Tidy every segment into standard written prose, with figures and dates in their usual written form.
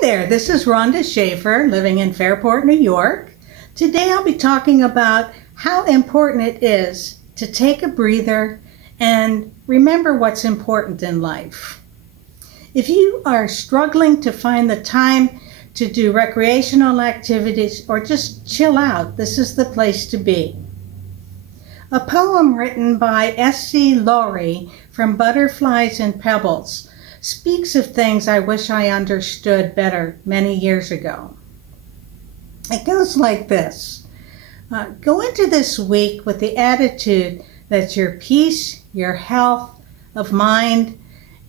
there, this is Rhonda Schaefer, living in Fairport, New York. Today I'll be talking about how important it is to take a breather and remember what's important in life. If you are struggling to find the time to do recreational activities or just chill out, this is the place to be. A poem written by S.C. Laurie from Butterflies and Pebbles speaks of things I wish I understood better many years ago. It goes like this. Go into this week with the attitude that your peace, your health of mind,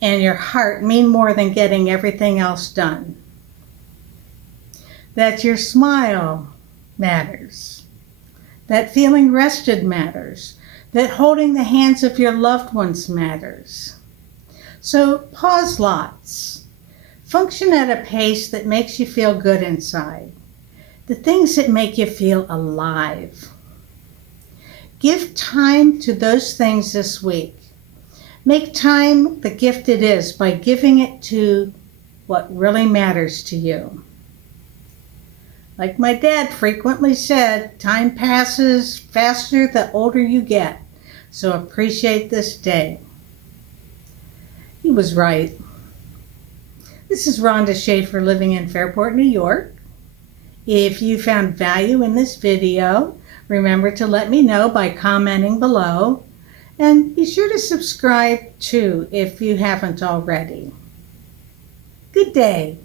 and your heart mean more than getting everything else done. That your smile matters. That feeling rested matters. That holding the hands of your loved ones matters. So pause lots. Function at a pace that makes you feel good inside. The things that make you feel alive. Give time to those things this week. Make time the gift it is by giving it to what really matters to you. Like my dad frequently said, time passes faster the older you get, so appreciate this day. He was right. This is Rhonda Schaefer, living in Fairport, New York. If you found value in this video, remember to let me know by commenting below, and be sure to subscribe too if you haven't already. Good day.